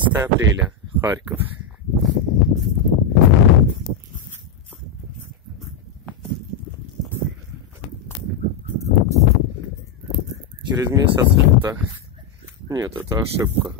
15 апреля, Харьков. Через месяц лета. Нет, это ошибка.